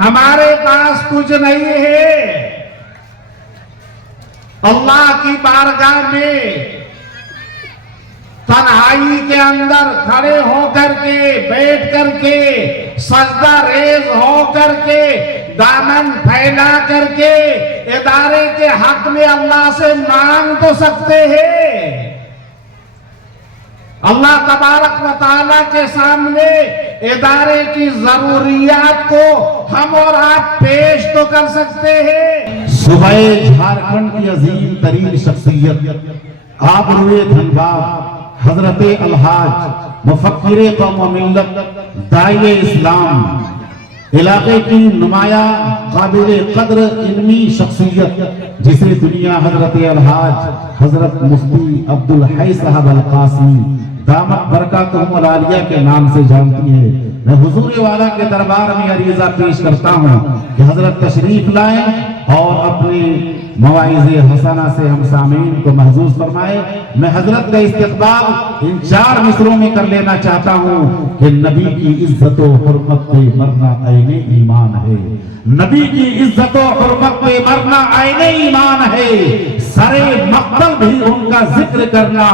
हमारे पास कुछ नहीं है। अल्लाह की बारगाह में तन्हाई के अंदर खड़े होकर के, बैठ करके, सजदा रेज होकर के, दामन फैला करके इदारे के हक में अल्लाह से मांग तो सकते हैं। अल्लाह तबारक व तआला के सामने इदारे की जरूरियात को हम और आप पेश तो कर सकते हैं। सुबह झारखंड की अजीम तरीन शख्सियत आबरूए धनबाद हजरत अलहाज मुफक्किर कौम व मिल्लत दाइए इस्लाम इलाके की नुमाया काबिल कद्र इल्मी शख्सियत जिसे दुनिया हजरत अलहाज हजरत मुफ्ती अब्दुल हई साहब अल कासमी दामत बरकतुहुल आलिया के नाम से जानती है। मैं हुजूर वाला के दरबार में अरीजा पेश करता हूँ कि हजरत तशरीफ लाएं और अपने मवाइज़े हसना से हम सामीन को महजूज फरमाए। मैं हजरत का इस्तकबाल इन 4 मिसरों में कर लेना चाहता हूँ कि नबी की इज्जत व हुर्मत पे मरना आईने ईमान है। नबी की इज्जत व हुर्मत पे मरना आईने ईमान है। सरे मक़तल भी उनका जिक्र करना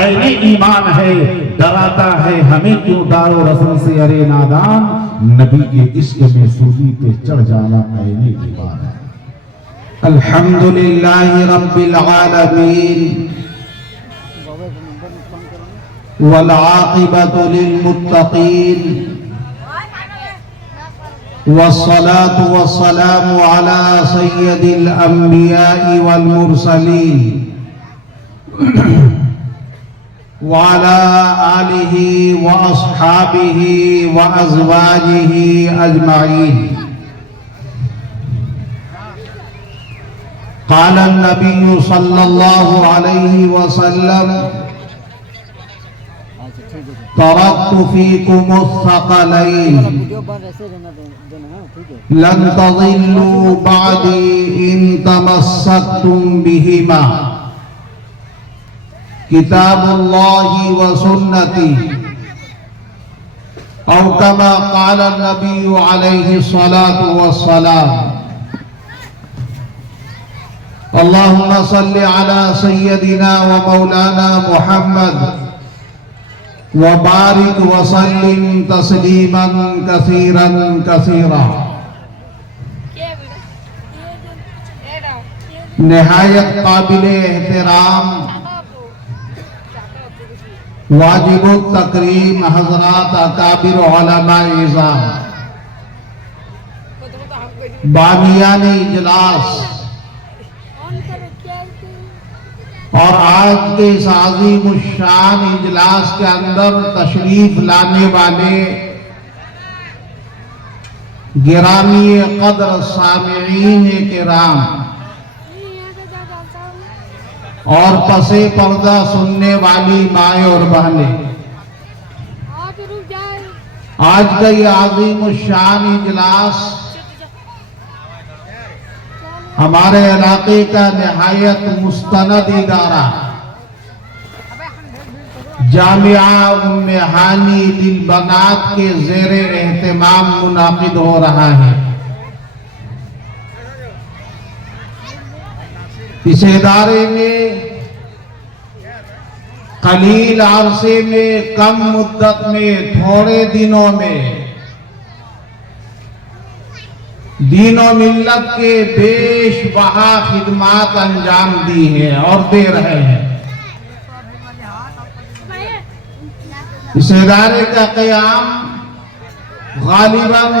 आईने ईमान है। डराता है हमें क्यों दारो रसूल से अरे नादान, नबी के इश्क में सूली पे चढ़ जाना आईने ईमान है। अल्हम्दुलिल्लाहि रब्बिल आलमीन वल आक़िबतु लिल मुत्तक़ीन वस्सलातु वस्सलामु अला सय्यदिल अंबिया'i वल मुरसलीन व अला आलिहि व अस्हाबिहि व अज़वाजिहि अजमाइन। क़ाल नबी सल्लल्लाहु अलैहि वसल्लम तरक्तु फ़ीकुमुस सक़लैन लन तज़िल्लू बअदी इन तमस्सकतुम बिहिमा किताबुल्लाहि व सुन्नती औ कमा क़ाल नबी अलैहि सलातु वस्सलाम। अल्लाहुम्मा सल्लि अला सय्यदिना व मौलाना मुहम्मद व बारिक व सल्लिम तस्लीमन कसीरन कसीरा। निहायत काबिले एहतराम वाजिबुत तकरीम हजरात अकाबिर उलमाए इज़ाम बानियान इजलास और आज के इस आज़ीम शान इजलास के अंदर तशरीफ लाने वाले गिरामी कद्र सामिईन किराम और पसे पर्दा सुनने वाली माए और बहने, आज का ये आज़ीम शान इजलास हमारे इलाके का निहायत मुस्तनद इदारा जामिया उम्मे हानी लिल बनात के ज़ेरे एहतमाम मुनाकिद हो रहा है। इस इदारे में कलील अरसे में, कम मुद्दत में, थोड़े दिनों में दीन और मिल्लत के बेशबहा खिदमात अंजाम दी है और दे रहे हैं। इस इदारे का क़याम गालिबन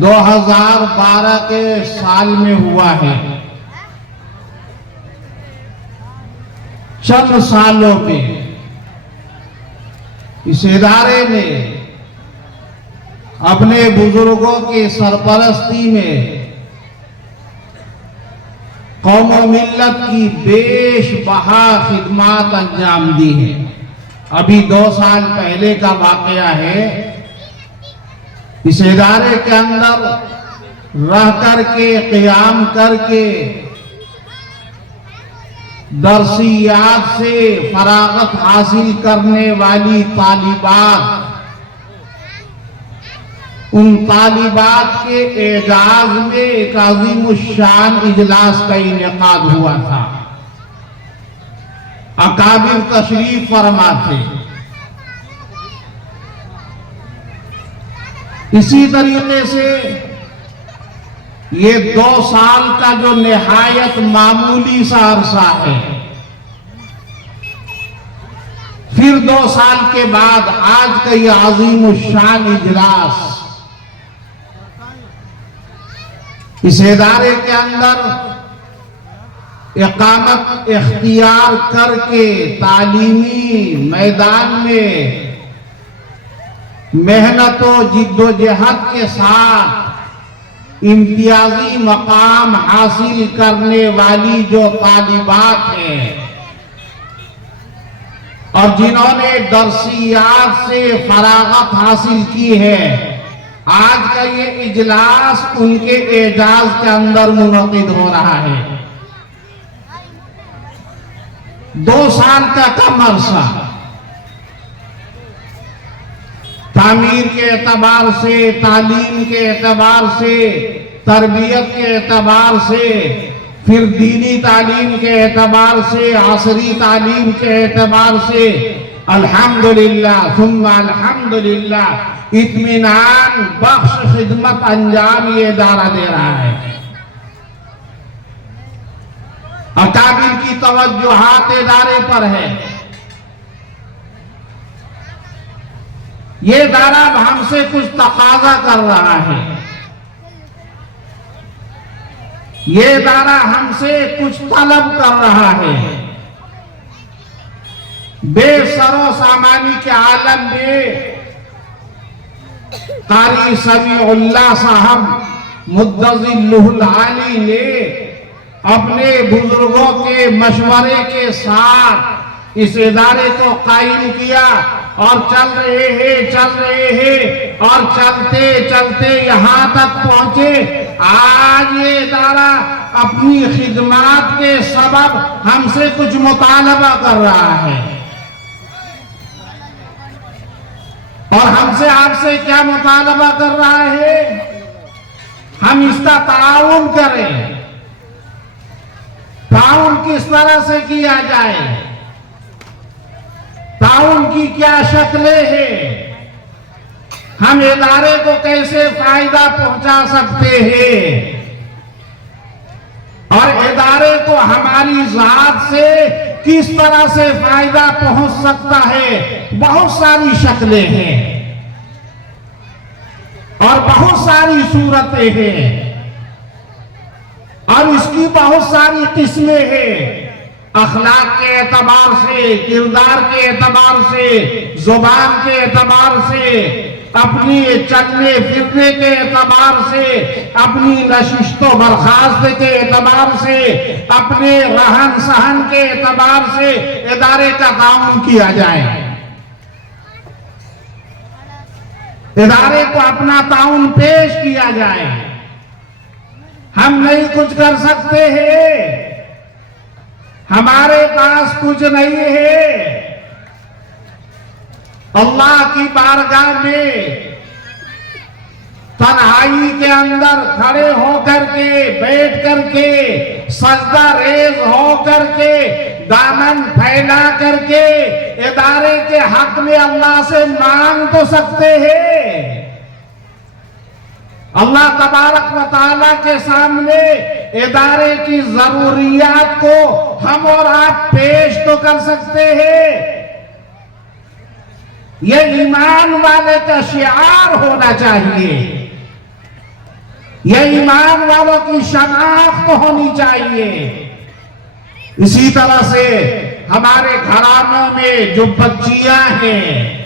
2012 के साल में हुआ है। चंद सालों में इस इदारे ने अपने बुजुर्गों के सरपरस्ती में कौम व मिल्लत की बेशबहा खिदमात अंजाम दी है। अभी 2 साल पहले का वाकया है। इस इदारे के अंदर रह करके, क़याम करके, दरसियात से फरागत हासिल करने वाली तालिबात उन तालिबात के एजाज में एक अजीमुश्शान इजलास का इनेकाद हुआ था। अकाबिर तशरीफ फरमा थे। इसी तरीके से ये 2 साल का जो निहायत मामूली सा अरसा है, फिर 2 साल के बाद आज का ये अजीमुश्शान इजलास इस इदारे के अंदर इकामत इख्तियार करके तालीमी मैदान में मेहनत व जिद्दोजहद के साथ इम्तियाजी मकाम हासिल करने वाली जो तालिबात हैं और जिन्होंने दरसियात से फरागत हासिल की है, आज का ये इजलास उनके एजाज के अंदर मुनक़िद हो रहा है। 2 साल का कम अरसा तामीर के एतबार से, तालीम के एतबार से, तरबियत के एतबार से, फिर दीनी तालीम के एतबार से, असरी तालीम के एतबार से अल्हम्दुलिल्लाह सुम्मा अल्हम्दुलिल्लाह इत्मीनान बख्श खिदमत अंजाम ये इदारा दे रहा है। अकाबिर की तवज्जुहात इदारे पर है। ये इदारा हमसे कुछ तकाजा कर रहा है। ये इदारा हमसे कुछ तलब कर रहा है। बेसरो सामानी के आलम में कारी समीउल्लाह साहब मुद्दज़िल्लुहुल आली ने अपने बुजुर्गों के मशवरे के साथ इस इदारे को कायम किया और चल रहे हैं और चलते चलते यहाँ तक पहुंचे। आज ये इदारा अपनी खिदमात के सबब हमसे कुछ मुतालबा कर रहा है और हमसे आपसे क्या मुतालबा कर रहा है? हम इसका ताउन करें। ताउन किस तरह से किया जाए, ताउन की क्या शक्लें हैं, हम इदारे को कैसे फायदा पहुंचा सकते हैं और इदारे को हमारी जात से किस तरह से फायदा पहुंच सकता है। बहुत सारी शक्लें हैं और बहुत सारी सूरतें हैं और इसकी बहुत सारी किस्में हैं। अखलाक के एतबार से, किरदार के एतबार से, जुबान के एतबार से, अपनी चलने फिरने के एतबार से, अपनी नशिस्तो बर्खास्त के एतबार से, अपने रहन सहन के एतबार से इदारे का ताउन किया जाए। इदारे को अपना ताउन पेश किया जाए। हम नहीं कुछ कर सकते हैं, हमारे पास कुछ नहीं है। अल्लाह की बारगाह में तन्हाई के अंदर खड़े होकर के, बैठ करके, सजदा रेज होकर के, दामन फैला करके इदारे के हक में अल्लाह से मांग तो सकते हैं। अल्लाह तबारक व तआला के सामने इदारे की जरूरियात को हम और आप पेश तो कर सकते हैं। यह ईमान वाले का शिआर होना चाहिए, यह ईमान वालों की शनाख्त होनी चाहिए। इसी तरह से हमारे घरानों में जो बच्चियां हैं,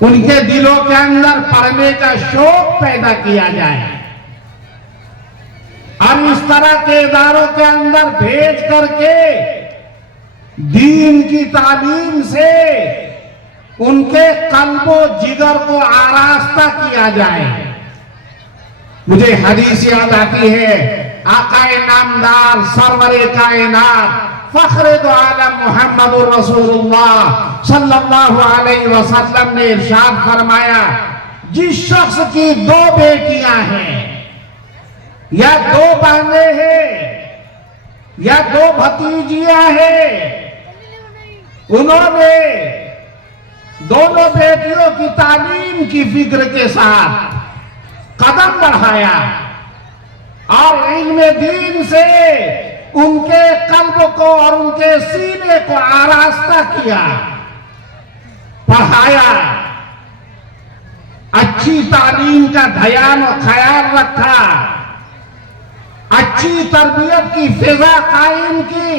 उनके दिलों के अंदर पढ़ने का शौक पैदा किया जाए और इस तरह के इदारों के अंदर भेज करके दीन की तालीम से उनके कल्बो जिगर को आरास्ता किया जाए। मुझे हदीस याद आती है, आकाए नामदार सरवरे कायनात फख्रे दो आलम मोहम्मद रसूलुल्लाह सल्लल्लाहु अलैहि वसल्लम ने इरशाद फरमाया, जिस शख्स की 2 बेटियां हैं या 2 बहनें हैं या 2 भतीजियां हैं, उन्होंने दोनों बेटियों की तालीम की फिक्र के साथ कदम बढ़ाया और इल्म दीन से उनके कल्ब को और उनके सीने को आरास्ता किया, पढ़ाया, अच्छी तालीम का ध्यान और ख्याल रखा, अच्छी तरबियत की फिजा कायम की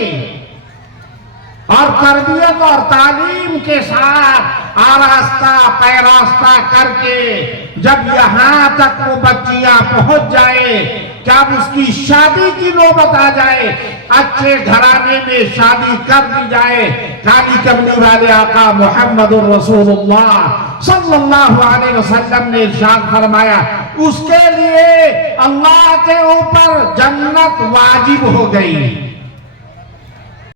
और तरबियत और तालीम के साथ आरास्ता पैरास्ता करके जब यहां तक वो बच्चियां पहुंच जाए, जब उसकी शादी की नौबत आ जाए, अच्छे घराने में शादी कर दी जाए, काली कमली वाले आका मोहम्मद रसूलुल्लाह सल्लल्लाहु अलैहि वसल्लम ने इरशाद फरमाया, उसके लिए अल्लाह के ऊपर जन्नत वाजिब हो गई।